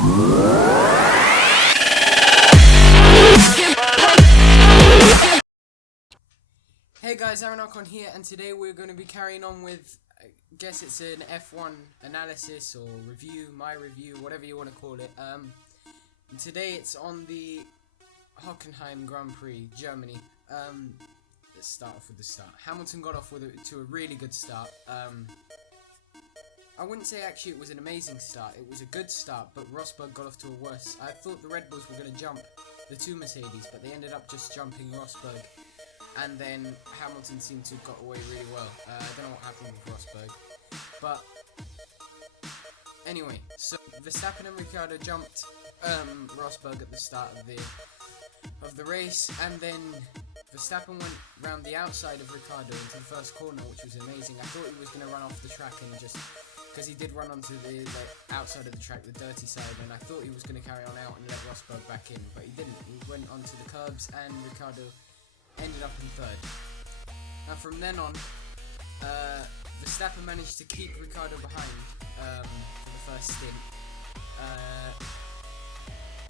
Hey guys, Arcon here, and today we're going to be carrying on with, I guess it's an F1 analysis or review, my review, whatever you want to call it. And today it's on the Hockenheim Grand Prix, Germany. Let's start off with the start. Hamilton got off to a really good start. I wouldn't say actually it was an amazing start, it was a good start, but Rosberg got off to a worse. I thought the Red Bulls were going to jump the two Mercedes, but they ended up just jumping Rosberg. And then Hamilton seemed to have got away really well. I don't know what happened with Rosberg. But anyway, so Verstappen and Ricciardo jumped Rosberg at the start of the race, and then Verstappen went round the outside of Ricciardo into the first corner, which was amazing. I thought he was going to run off the track and just, because he did run onto the outside of the track, the dirty side, and I thought he was going to carry on out and let Rosberg back in, but he didn't. He went onto the curbs, and Ricciardo ended up in third. Now from then on, Verstappen managed to keep Ricciardo behind for the first stint.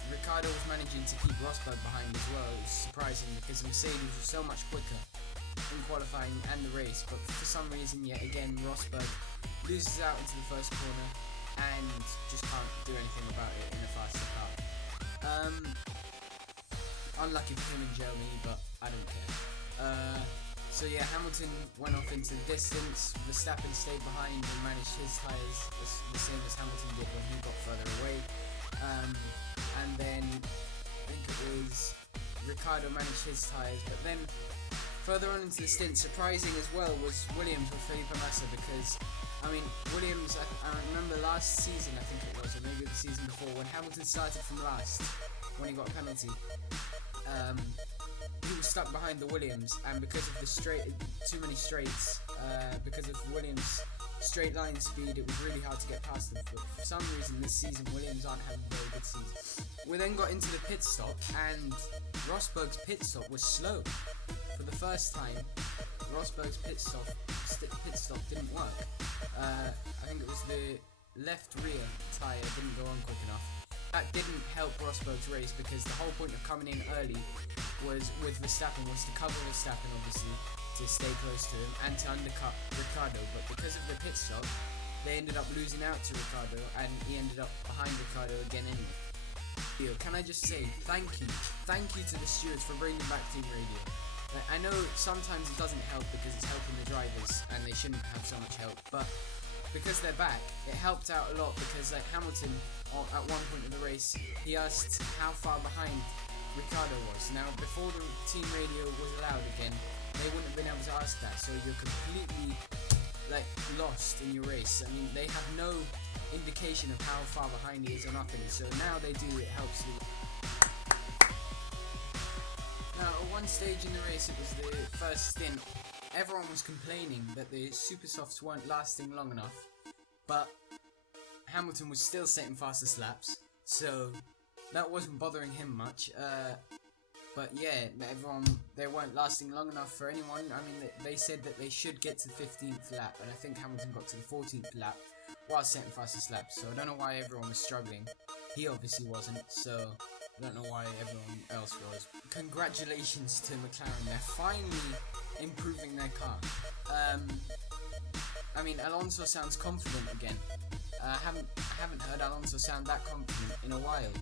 Ricciardo was managing to keep Rosberg behind as well. It was surprising because the Mercedes was so much quicker in qualifying and the race, but for some reason yet again Rosberg loses out into the first corner and just can't do anything about it in a faster car. Unlucky for him in Germany, but I don't care. So yeah, Hamilton went off into the distance. Verstappen stayed behind and managed his tyres the same as Hamilton did when he got further away. And then I think it was Ricciardo managed his tyres, but then further on into the stint, surprising as well was Williams with Felipe Massa, because I mean Williams, I remember last season I think it was, or maybe the season before, when Hamilton started from last when he got a penalty. He was stuck behind the Williams, and because of the too many straights, because of Williams' straight line speed, it was really hard to get past them. But for some reason this season Williams aren't having a very good season. We then got into the pit stop, and Rosberg's pit stop was slow. For the first time, Rosberg's pit stop didn't work. I think it was the left rear tyre didn't go on quick enough. That didn't help Rosberg's race, because the whole point of coming in early was with Verstappen was to cover Verstappen, obviously, to stay close to him and to undercut Ricciardo. But because of the pit stop, they ended up losing out to Ricciardo, and he ended up behind Ricciardo again anyway. Can I just say thank you to the stewards for bringing back team radio. I know sometimes it doesn't help because it's helping the drivers and they shouldn't have so much help, but because they're back, it helped out a lot, because Hamilton, at one point in the race, he asked how far behind Ricciardo was. Now, before the team radio was allowed again, they wouldn't have been able to ask that, so you're completely lost in your race. I mean, they have no indication of how far behind he is or nothing, so now they do, it helps you. Now, at one stage in the race, it was the first stint, everyone was complaining that the super softs weren't lasting long enough, but Hamilton was still setting fastest laps, so that wasn't bothering him much. But yeah, they weren't lasting long enough for anyone. I mean, they said that they should get to the 15th lap, and I think Hamilton got to the 14th lap while setting fastest laps, so I don't know why everyone was struggling. He obviously wasn't, so I don't know why everyone else was. Congratulations to McLaren, they're finally improving their car. I mean, Alonso sounds confident again. I haven't heard Alonso sound that confident in a while.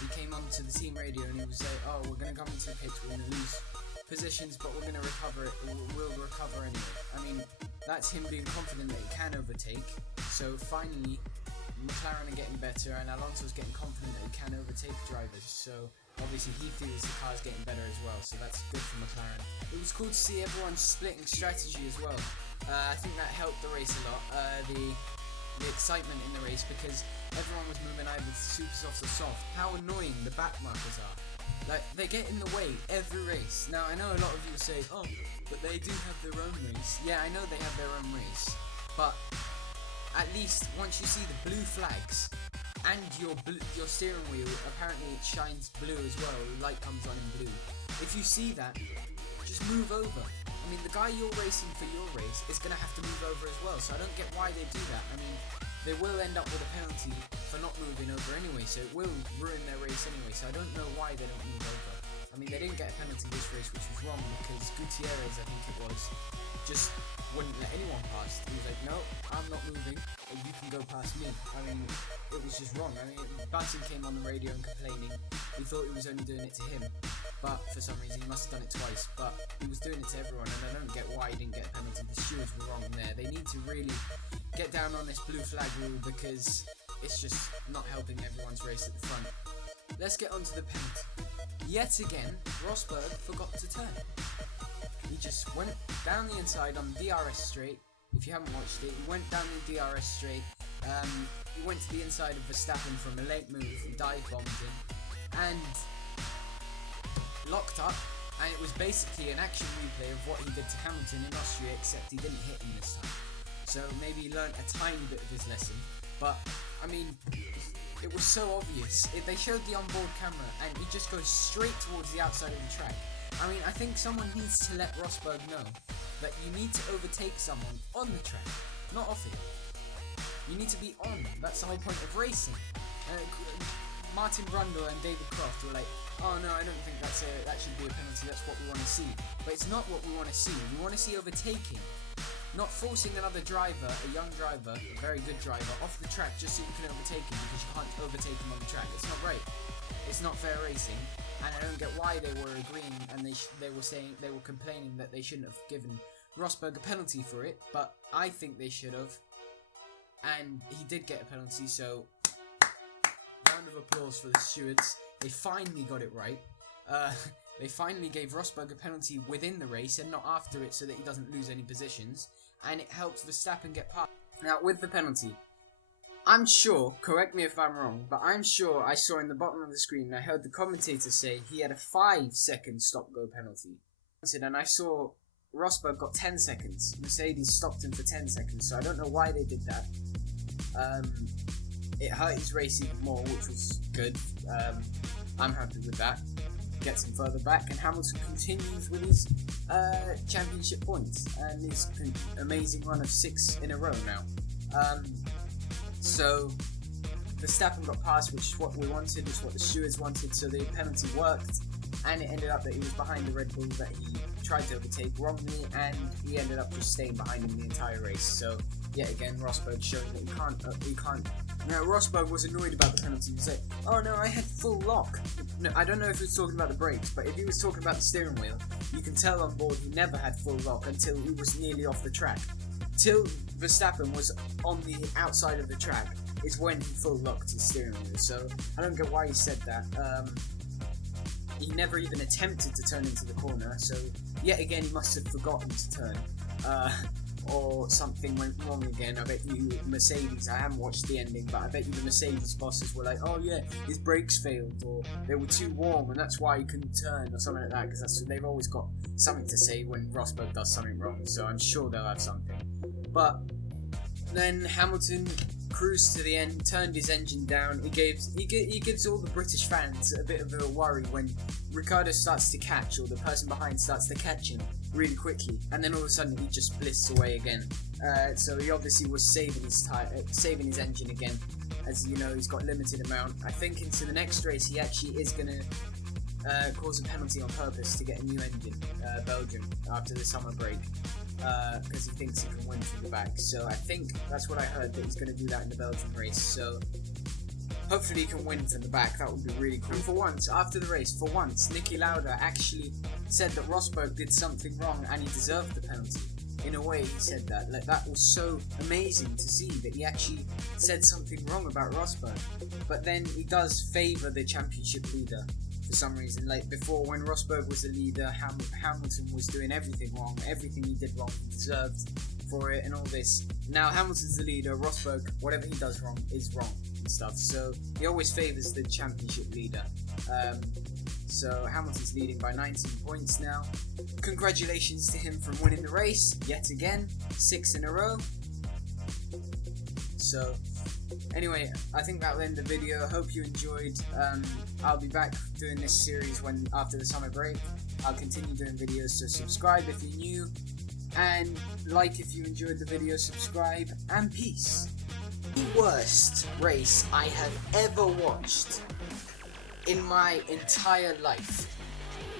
He came onto the team radio and he was like, "Oh, we're gonna come into the pits, we're gonna lose positions, but we're gonna recover it. We'll recover anyway." I mean, that's him being confident that he can overtake. So finally, McLaren are getting better, and Alonso's getting confident that he can overtake drivers. So obviously he feels the car's getting better as well, so that's good for McLaren. It was cool to see everyone splitting strategy as well. I think that helped the race a lot, the excitement in the race, because everyone was moving either super soft or soft. How annoying the back markers are. They get in the way every race. Now I know a lot of you say, "Oh, but they do have their own race." Yeah, I know they have their own race, but at least once you see the blue flags and your steering wheel, apparently it shines blue as well, the light comes on in blue. If you see that, just move over. I mean, the guy you're racing for your race is going to have to move over as well, so I don't get why they do that. I mean, they will end up with a penalty for not moving over anyway, so it will ruin their race anyway, so I don't know why they don't move over. I mean, they didn't get a penalty this race, which was wrong, because Gutierrez, I think it was, just wouldn't let anyone pass. He was like, no, I'm not moving, you can go past me. I mean, it was just wrong. I mean, Button came on the radio and complaining. He thought he was only doing it to him, but for some reason he must have done it twice, but he was doing it to everyone, and I don't get why he didn't get a penalty. The stewards were wrong there. They need to really get down on this blue flag rule, because it's just not helping everyone's race at the front. Let's get on to the penalty. Yet again, Rosberg forgot to turn. He just went down the inside on the DRS straight. If you haven't watched it, he went down the DRS straight. He went to the inside of Verstappen from a late move, dive bombed him, and locked up. And it was basically an action replay of what he did to Hamilton in Austria, except he didn't hit him this time. So maybe he learnt a tiny bit of his lesson. But I mean, it was so obvious. They showed the onboard camera, and he just goes straight towards the outside of the track. I mean, I think someone needs to let Rosberg know that you need to overtake someone on the track, not off it. You need to be on. That's the whole point of racing. Martin Brundle and David Croft were like, oh no, I don't think that should be a penalty, that's what we want to see. But it's not what we want to see. We want to see overtaking. Not forcing another driver, a young driver, a very good driver, off the track just so you can overtake him, because you can't overtake him on the track. It's not right. It's not fair racing, and I don't get why they were agreeing, and they were complaining that they shouldn't have given Rosberg a penalty for it, but I think they should have, and he did get a penalty, so round of applause for the stewards. They finally got it right. They finally gave Rosberg a penalty within the race and not after it, so that he doesn't lose any positions, and it helps Verstappen get past. Now, with the penalty, I'm sure, correct me if I'm wrong, but I'm sure I saw in the bottom of the screen, I heard the commentator say he had a 5-second stop-go penalty. And I saw Rosberg got 10 seconds. Mercedes stopped him for 10 seconds, so I don't know why they did that. It hurt his race even more, which was good. I'm happy with that. Gets him further back, and Hamilton continues with his championship points and his amazing run of 6 in a row now. So Verstappen got past, which is what we wanted, it's what the stewards wanted, so the penalty worked, and it ended up that he was behind the Red Bull that he tried to overtake wrongly, and he ended up just staying behind him the entire race. So yet again, Rosberg showing that he can't. Now, Rosberg was annoyed about the penalty. He was like, oh no, I had full lock. No, I don't know if he was talking about the brakes, but if he was talking about the steering wheel, you can tell on board he never had full lock until he was nearly off the track. Till Verstappen was on the outside of the track is when he full locked his steering wheel. So I don't get why he said that. He never even attempted to turn into the corner, so yet again he must have forgotten to turn. Or something went wrong again. I bet you Mercedes, I haven't watched the ending, but I bet you the Mercedes bosses were like, oh yeah, his brakes failed, or they were too warm and that's why he couldn't turn, or something like that, because they've always got something to say when Rosberg does something wrong, so I'm sure they'll have something. But then Hamilton cruised to the end, turned his engine down. He gives all the British fans a bit of a worry when Ricciardo starts to catch, or the person behind starts to catch him really quickly, and then all of a sudden he just blists away again. So he obviously was saving his engine again, as you know he's got limited amount. I think into the next race he actually is gonna cause a penalty on purpose to get a new engine, Belgium, after the summer break. Because he thinks he can win from the back. So I think that's what I heard, that he's going to do that in the Belgian race. So hopefully he can win from the back. That would be really cool. And for once, after the race, Niki Lauda actually said that Rosberg did something wrong and he deserved the penalty. In a way, he said that. Like, that was so amazing to see that he actually said something wrong about Rosberg. But then he does favour the championship leader. For some reason, like before, when Rosberg was the leader, Hamilton was doing everything wrong. Everything he did wrong, he deserved for it, and all this. Now Hamilton's the leader. Rosberg, whatever he does wrong, is wrong and stuff. So he always favours the championship leader. So Hamilton's leading by 19 points now. Congratulations to him from winning the race yet again, 6 in a row. So anyway, I think that'll end the video. I hope you enjoyed. I'll be back doing this series after the summer break. I'll continue doing videos, so subscribe if you're new, and like if you enjoyed the video, subscribe, and peace. the worst race I have ever watched in my entire life.